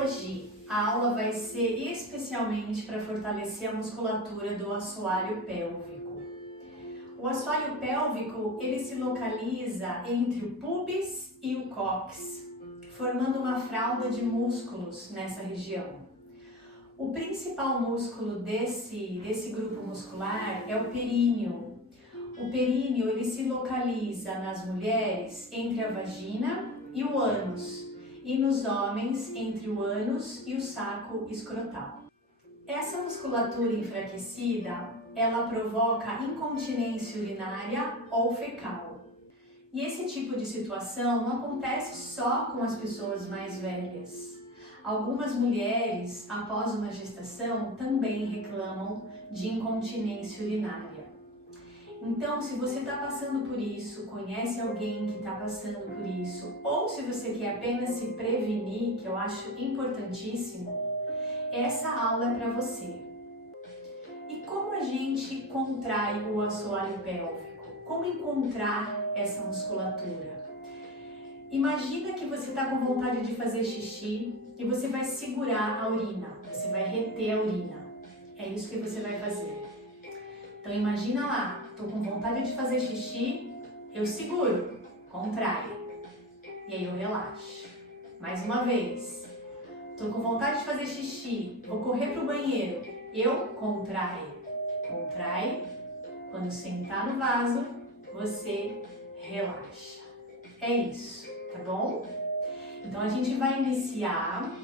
Hoje a aula vai ser especialmente para fortalecer a musculatura do assoalho pélvico. O assoalho pélvico ele se localiza entre o pubis e o cóccix, formando uma fralda de músculos nessa região. O principal músculo desse grupo muscular é o períneo. O períneo ele se localiza nas mulheres entre a vagina e o ânus, e nos homens entre o ânus e o saco escrotal. Essa musculatura enfraquecida, ela provoca incontinência urinária ou fecal. E esse tipo de situação não acontece só com as pessoas mais velhas. Algumas mulheres, após uma gestação, também reclamam de incontinência urinária. Então, se você está passando por isso, conhece alguém que está passando por isso, ou se você quer apenas se prevenir, que eu acho importantíssimo, essa aula é para você. E como a gente contrai o assoalho pélvico? Como encontrar essa musculatura? Imagina que você está com vontade de fazer xixi e você vai segurar a urina, você vai reter a urina. É isso que você vai fazer. Então imagina lá, estou com vontade de fazer xixi, eu seguro, contraio, e aí eu relaxo. Mais uma vez, estou com vontade de fazer xixi, vou correr para o banheiro, eu contraio, contrai, quando sentar no vaso, você relaxa. É isso, tá bom? Então a gente vai iniciar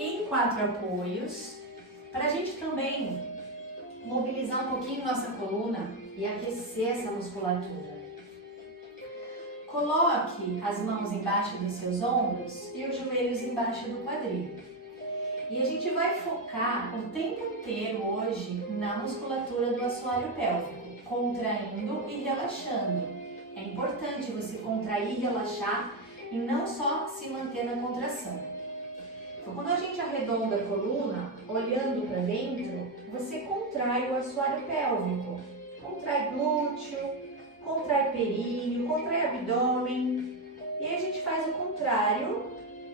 em 4 apoios, para a gente também mobilizar um pouquinho nossa coluna e aquecer essa musculatura. Coloque as mãos embaixo dos seus ombros e os joelhos embaixo do quadril. E a gente vai focar o tempo inteiro hoje na musculatura do assoalho pélvico, contraindo e relaxando. É importante você contrair e relaxar e não só se manter na contração. Então, quando a gente arredonda a coluna, olhando para dentro, você contrai o assoalho pélvico. Contrai glúteo, contrai períneo, contrai abdômen. E aí a gente faz o contrário,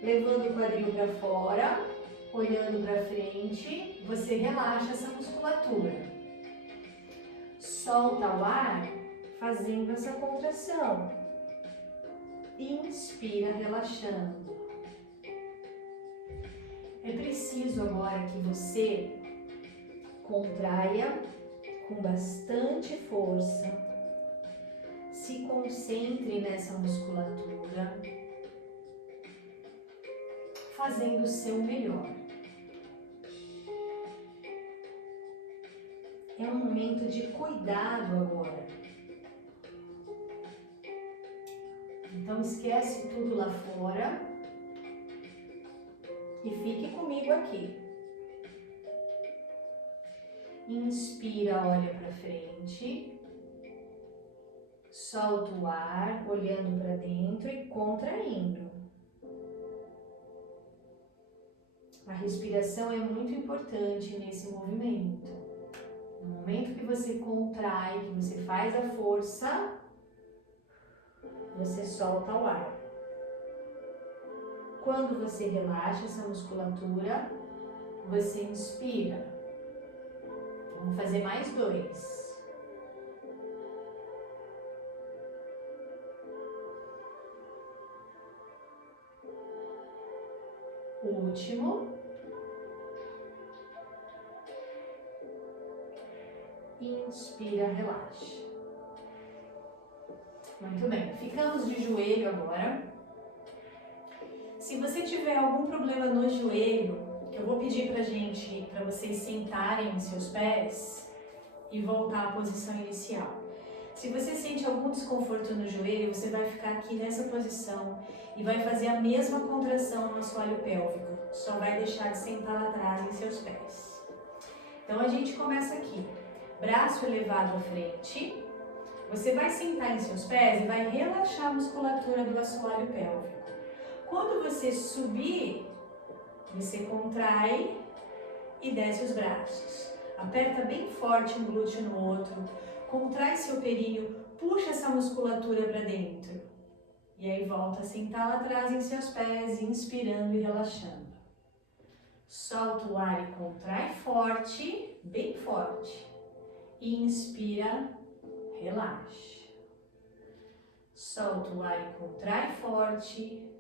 levando o quadril para fora, olhando para frente, você relaxa essa musculatura. Solta o ar, fazendo essa contração. Inspira, relaxando. É preciso agora que você contraia com bastante força, se concentre nessa musculatura, fazendo o seu melhor. É um momento de cuidado agora. Então esquece tudo lá fora e fique comigo aqui. Inspira, olha para frente. Solta o ar, olhando para dentro e contraindo. A respiração é muito importante nesse movimento. No momento que você contrai, que você faz a força, você solta o ar. Quando você relaxa essa musculatura, você inspira. Vamos fazer mais 2. Último. Inspira, relaxa. Muito bem, ficamos de joelho agora. Se você tiver algum problema no joelho, eu vou pedir para vocês sentarem os seus pés e voltar à posição inicial. Se você sente algum desconforto no joelho, você vai ficar aqui nessa posição e vai fazer a mesma contração no assoalho pélvico, só vai deixar de sentar lá atrás em seus pés. Então a gente começa aqui, braço elevado à frente, você vai sentar em seus pés e vai relaxar a musculatura do assoalho pélvico. Quando você subir, você contrai e desce os braços. Aperta bem forte um glúteo no outro, contrai seu períneo, puxa essa musculatura para dentro. E aí volta a sentar lá atrás em seus pés, inspirando e relaxando. Solta o ar e contrai forte, bem forte. Inspira, relaxa. Solta o ar e contrai forte.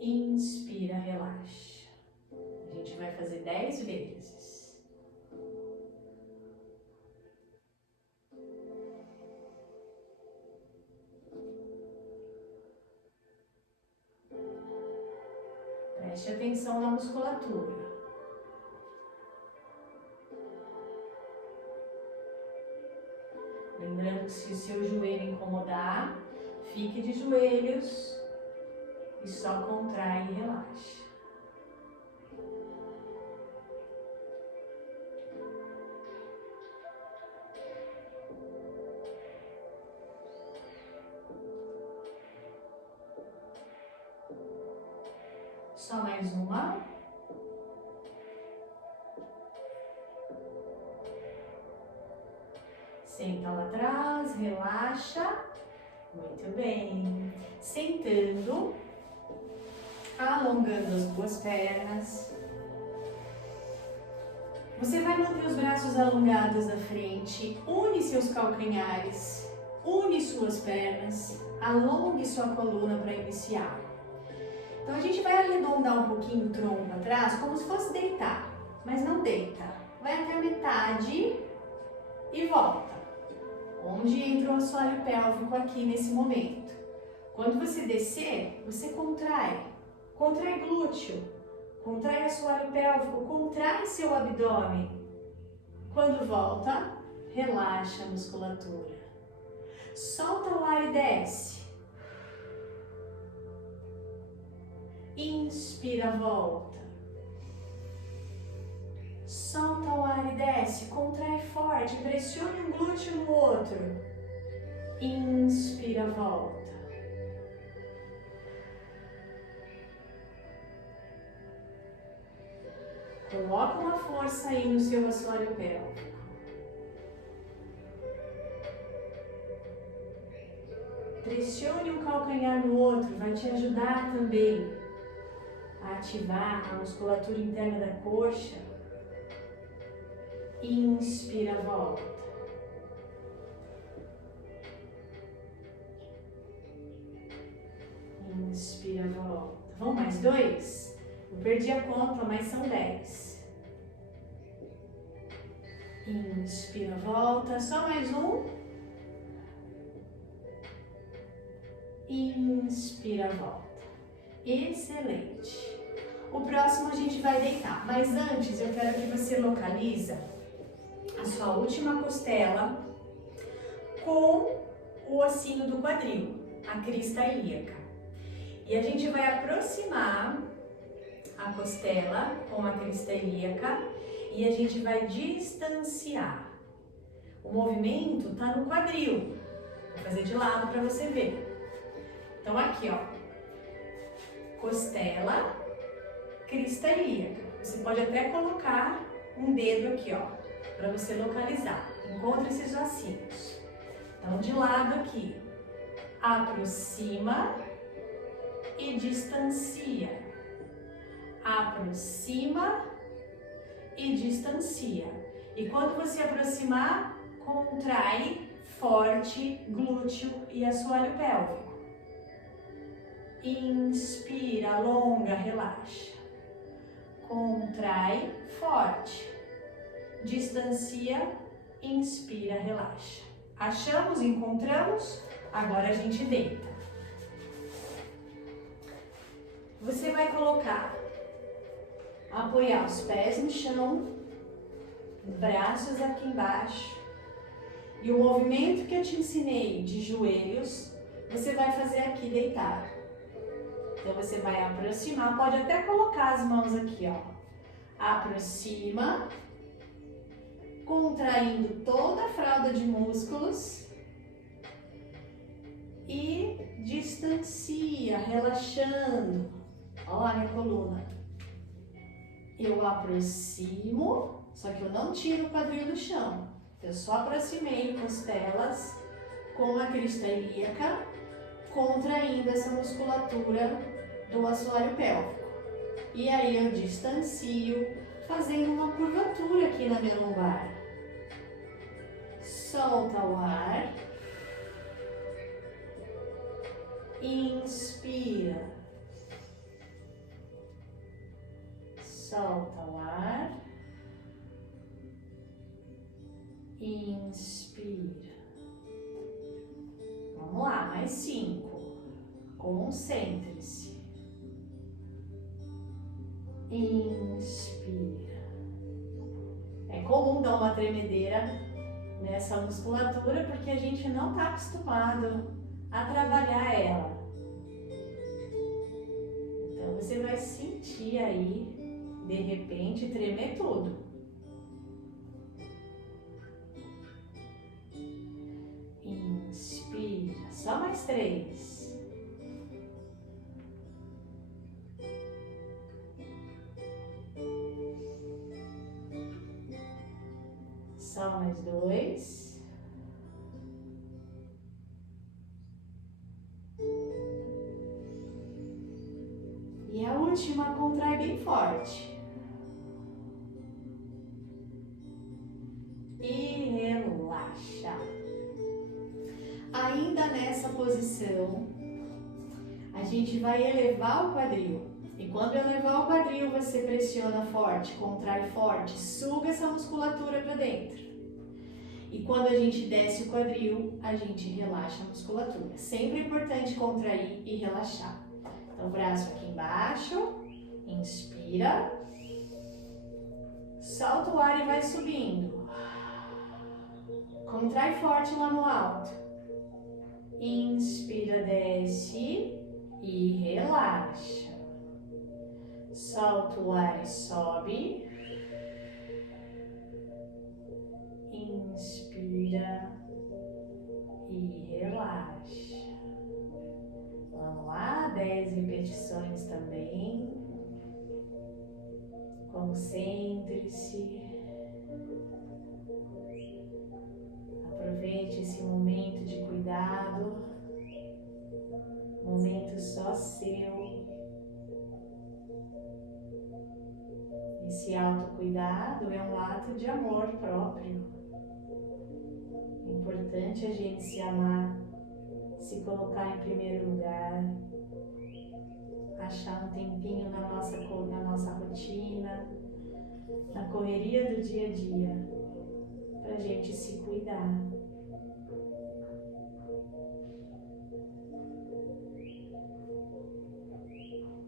Inspira, relaxa. A gente vai fazer 10 vezes. Preste atenção na musculatura. Lembrando que se o seu joelho incomodar, fique de joelhos e só contrai e relaxa. Só mais uma. Senta lá atrás, relaxa. Muito bem. Sentando, alongando as duas pernas. Você vai manter os braços alongados à frente, une seus calcanhares, une suas pernas, alongue sua coluna para iniciar. Então a gente vai arredondar um pouquinho o tronco atrás, como se fosse deitar, mas não deita. Vai até a metade e volta. Onde entra o assoalho pélvico aqui nesse momento. Quando você descer, você contrai glúteo, contrai assoalho pélvico, contrai seu abdômen. Quando volta, relaxa a musculatura. Solta o ar e desce. Inspira, volta. Solta o ar e desce, contrai forte, pressione um glúteo no outro. Inspira, volta. Coloca uma força aí no seu assoalho pélvico. Pressione um calcanhar no outro, vai te ajudar também a ativar a musculatura interna da coxa. Inspira, volta. Inspira, volta. Vamos mais 2? Eu perdi a conta, mas são 10. Inspira, volta. Só mais um. Inspira, volta. Excelente. O próximo a gente vai deitar, mas antes eu quero que você localize a sua última costela com o ossinho do quadril, a crista ilíaca. E a gente vai aproximar a costela com a crista ilíaca e a gente vai distanciar. O movimento tá no quadril. Vou fazer de lado para você ver. Então aqui, ó, costela, crista ilíaca. Você pode até colocar um dedo aqui, ó, para você localizar. Encontre esses ossinhos. Então, de lado aqui, aproxima e distancia. Aproxima e distancia. E quando você aproximar, contrai forte glúteo e assoalho pélvico. Inspira, alonga, relaxa. Contrai forte. Distancia, inspira, relaxa. Achamos, encontramos, agora a gente deita. Você vai colocar, apoiar os pés no chão, braços aqui embaixo. E o movimento que eu te ensinei de joelhos, você vai fazer aqui deitado. Então você vai aproximar, pode até colocar as mãos aqui, ó. Aproxima, contraindo toda a fralda de músculos e distancia, relaxando. Olha lá minha coluna. Eu aproximo, só que eu não tiro o quadril do chão. Eu só aproximei costelas com a crista ilíaca, contraindo essa musculatura do assoalho pélvico. E aí eu distancio, fazendo uma curvatura aqui na minha lombar. Solta o ar. Inspira. Solta o ar. Inspira. Vamos lá, mais 5. Concentre-se. Inspira. É comum dar uma tremedeira nessa musculatura porque a gente não está acostumado a trabalhar ela. Então você vai sentir aí, de repente, tremer tudo. Inspira, só mais 3. Só mais 2. E a última, contrai bem forte. E relaxa. Ainda nessa posição, a gente vai elevar o quadril. E quando elevar o quadril, você pressiona forte, contrai forte, suga essa musculatura para dentro. E quando a gente desce o quadril, a gente relaxa a musculatura. Sempre é importante contrair e relaxar. Então, braço aqui embaixo, inspira, solta o ar e vai subindo. Contrai forte lá no alto. Inspira, desce e relaxa. Solta o ar e sobe. Inspira e relaxa. Vamos lá, 10 repetições também. Concentre-se. Aproveite esse momento de cuidado. Momento só seu. Esse autocuidado é um ato de amor próprio. É importante a gente se amar, se colocar em primeiro lugar, achar um tempinho na nossa rotina, na correria do dia a dia, pra gente se cuidar.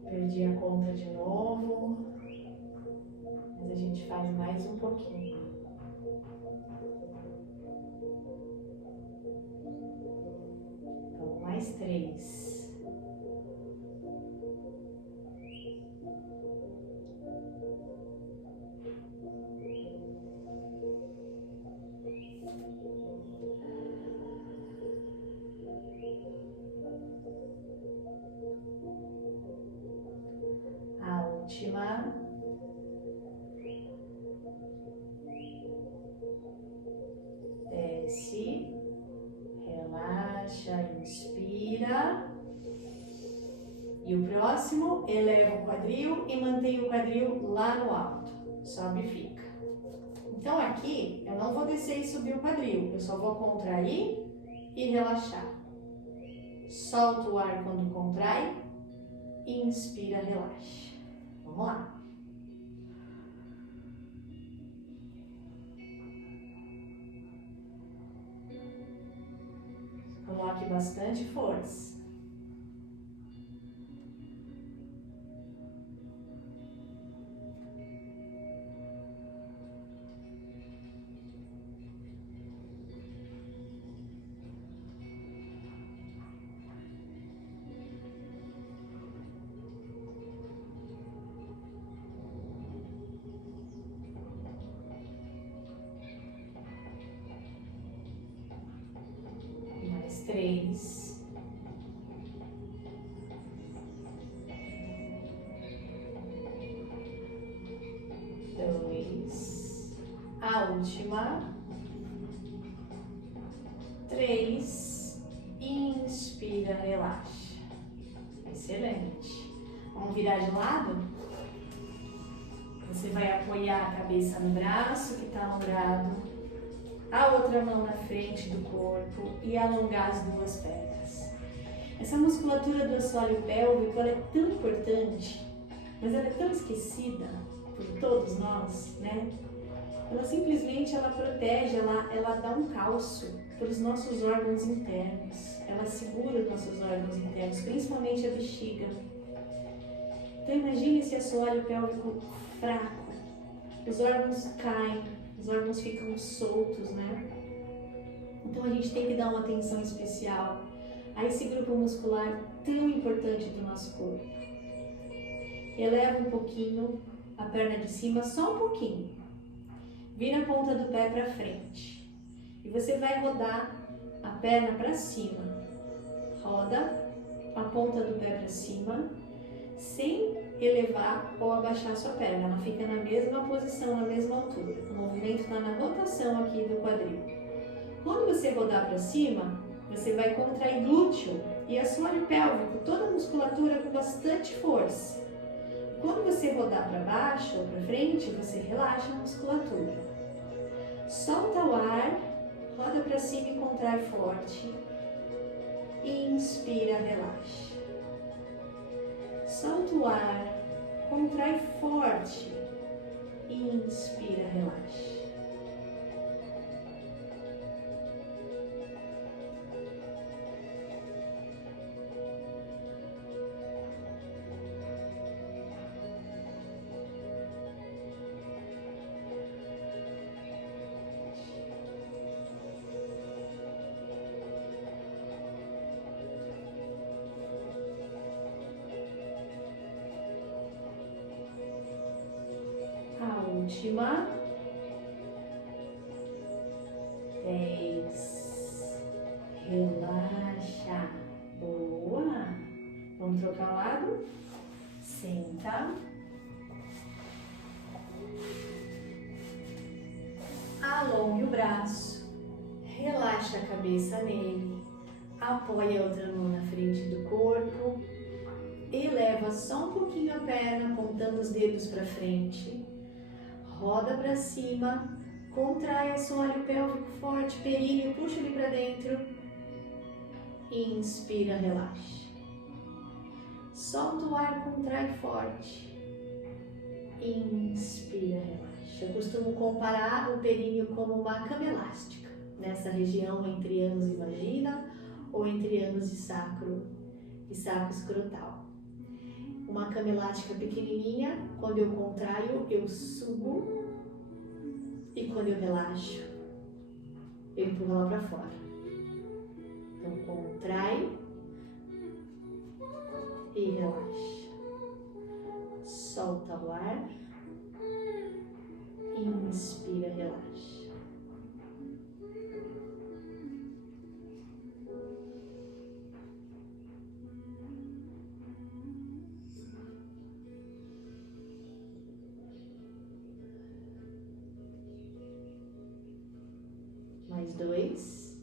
Perdi a conta de novo, mas a gente faz mais um pouquinho. Então, mais 3. A última. Desce, relaxa, inspira. E o próximo, eleva o quadril e mantém o quadril lá no alto. Sobe e fica. Então aqui, eu não vou descer e subir o quadril. Eu só vou contrair e relaxar. Solta o ar quando contrai. Inspira, relaxa. Vamos lá. Coloque bastante força. Mais 3. A última. 3. Inspira, relaxa. Excelente. Vamos virar de lado? Você vai apoiar a cabeça no braço que está alongado, a outra mão na frente do corpo e alongar as duas pernas. Essa musculatura do assoalho pélvico ela é tão importante, mas ela é tão esquecida por todos nós, né? Ela simplesmente protege, ela dá um calço para os nossos órgãos internos. Ela segura os nossos órgãos internos, principalmente a bexiga. Então imagine esse assoalho pélvico fraco. Os órgãos caem, os órgãos ficam soltos, né? Então a gente tem que dar uma atenção especial a esse grupo muscular tão importante do nosso corpo. Eleva um pouquinho a perna de cima, só um pouquinho. Vira a ponta do pé para frente. E você vai rodar a perna para cima. Roda a ponta do pé para cima, sem elevar ou abaixar a sua perna. Ela fica na mesma posição, na mesma altura. O movimento está na rotação aqui do quadril. Quando você rodar para cima, você vai contrair glúteo e assoalho pélvico, toda a musculatura com bastante força. Quando você rodar para baixo ou para frente, você relaxa a musculatura. Solta o ar, roda para cima e contrai forte. Inspira, relaxa. Solta o ar, contrai forte. Inspira, relaxa. Última. 10. Relaxa. Boa. Vamos trocar o lado. Senta. Alongue o braço. Relaxa a cabeça nele. Apoia a outra mão na frente do corpo. Eleva só um pouquinho a perna, apontando os dedos para frente. Roda para cima, contrai assoalho pélvico forte, períneo, puxa ele para dentro. Inspira, relaxa. Solta o ar, contrai forte. Inspira, relaxa. Eu costumo comparar o períneo como uma cama elástica, nessa região entre ânus e vagina ou entre ânus e saco escrotal. Uma cama elástica pequenininha, quando eu contraio, eu subo e quando eu relaxo, eu empurro ela para fora. Então, contrai e relaxa. Solta o ar, inspira, relaxa. Mais 2.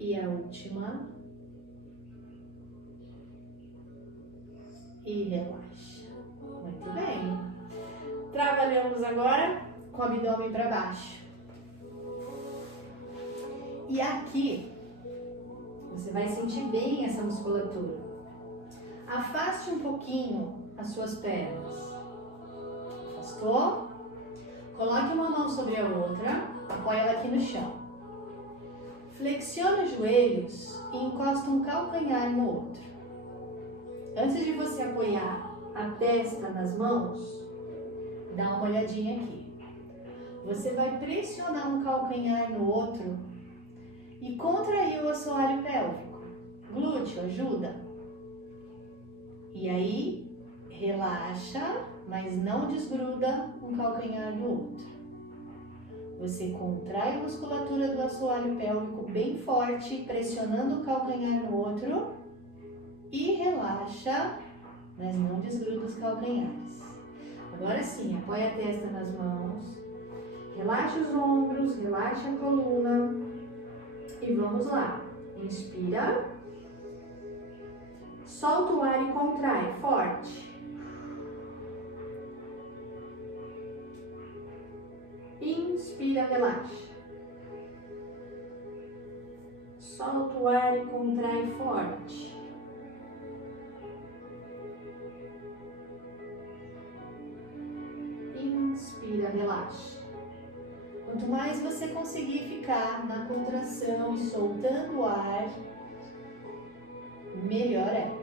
E a última. E relaxa. Muito bem. Trabalhamos agora com o abdômen para baixo. E aqui, você vai sentir bem essa musculatura. Afaste um pouquinho as suas pernas. Afastou? Coloque uma mão sobre a outra, apoia ela aqui no chão. Flexiona os joelhos e encosta um calcanhar no outro. Antes de você apoiar a testa nas mãos, dá uma olhadinha aqui. Você vai pressionar um calcanhar no outro e contrair o assoalho pélvico. Glúteo, ajuda. E aí, relaxa, mas não desgruda um calcanhar no outro. Você contrai a musculatura do assoalho pélvico bem forte, pressionando o calcanhar no outro e relaxa, mas não desgruda os calcanhares. Agora sim, apoia a testa nas mãos, relaxa os ombros, relaxa a coluna e vamos lá. Inspira, Solta o ar e contrai, forte. Inspira, relaxa. Solta o ar e contrai forte. Inspira, relaxa. Quanto mais você conseguir ficar na contração e soltando o ar, melhor é.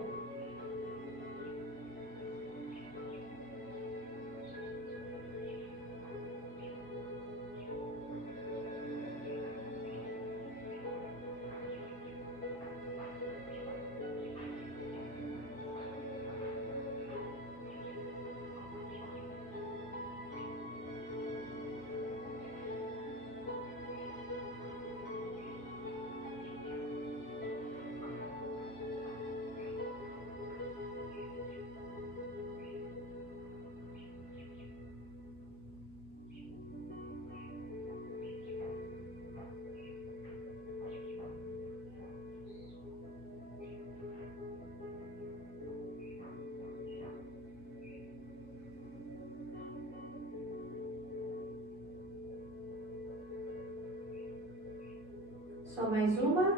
Só mais uma.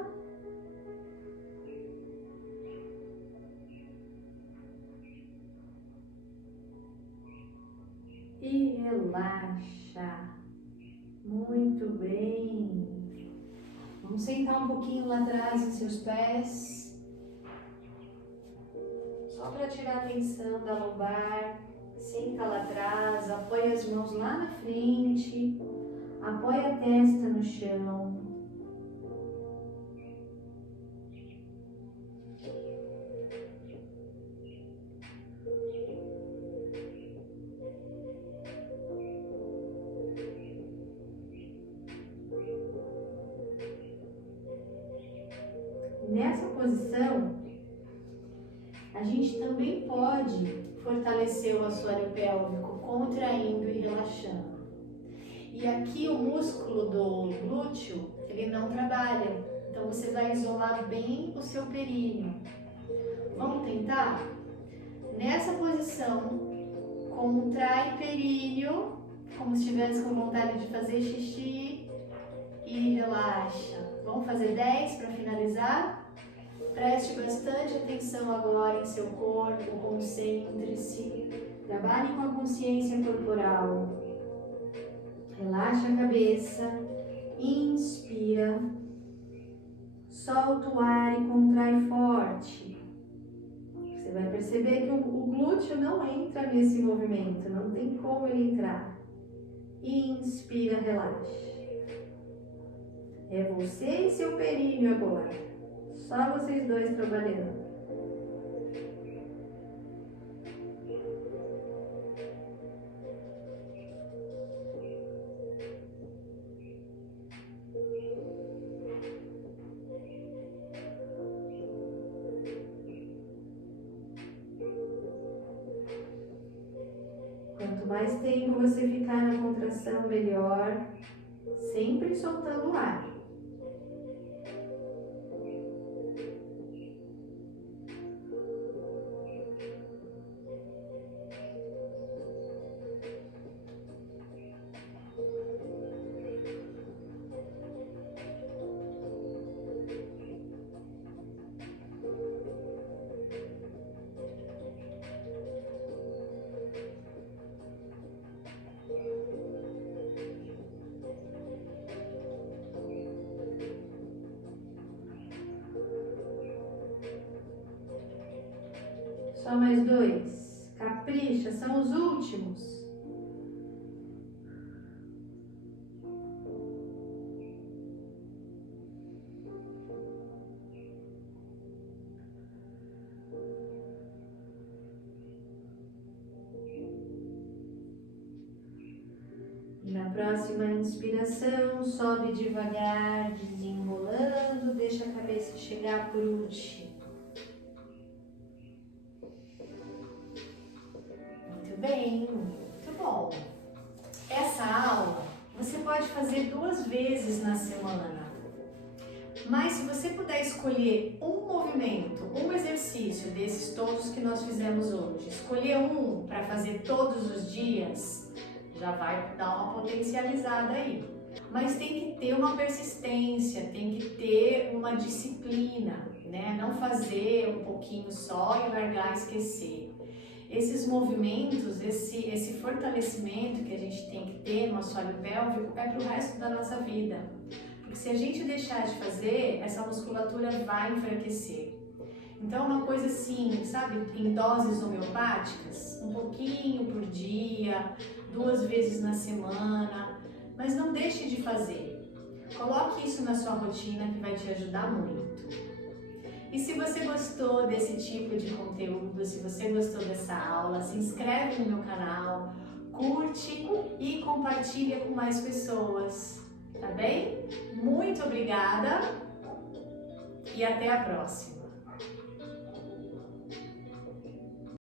E relaxa. Muito bem. Vamos sentar um pouquinho lá atrás em seus pés. Só para tirar a tensão da lombar. Senta lá atrás, apoia as mãos lá na frente. Apoia a testa no chão. Nessa posição, a gente também pode fortalecer o assoalho pélvico, contraindo e relaxando. E aqui o músculo do glúteo, ele não trabalha, então você vai isolar bem o seu períneo. Vamos tentar? Nessa posição, contrai períneo, como se estivesse com vontade de fazer xixi e relaxa. Vamos fazer 10 para finalizar? Preste bastante atenção agora em seu corpo, concentre-se, trabalhe com a consciência corporal. Relaxa a cabeça, inspira, solta o ar e contrai forte. Você vai perceber que o glúteo não entra nesse movimento, não tem como ele entrar. Inspira, relaxa. É você e seu períneo agora. Só vocês dois trabalhando. Quanto mais tempo você ficar na contração, melhor. Sempre soltando o ar. Só mais 2. Capricha, são os últimos. E na próxima inspiração, sobe devagar, desenrolando, deixa a cabeça chegar por último. Bem, muito bom. Essa aula você pode fazer 2 vezes na semana. Mas se você puder escolher um movimento, um exercício desses todos que nós fizemos hoje, escolher um para fazer todos os dias, já vai dar uma potencializada aí. Mas tem que ter uma persistência, tem que ter uma disciplina, né? Não fazer um pouquinho só e largar e esquecer. Esses movimentos, esse fortalecimento que a gente tem que ter no assoalho pélvico é para o resto da nossa vida. Porque se a gente deixar de fazer, essa musculatura vai enfraquecer. Então, uma coisa assim, sabe, em doses homeopáticas, um pouquinho por dia, 2 vezes na semana, mas não deixe de fazer. Coloque isso na sua rotina que vai te ajudar muito. E se você gostou desse tipo de conteúdo, se você gostou dessa aula, se inscreve no meu canal, curte e compartilha com mais pessoas, tá bem? Muito obrigada e até a próxima!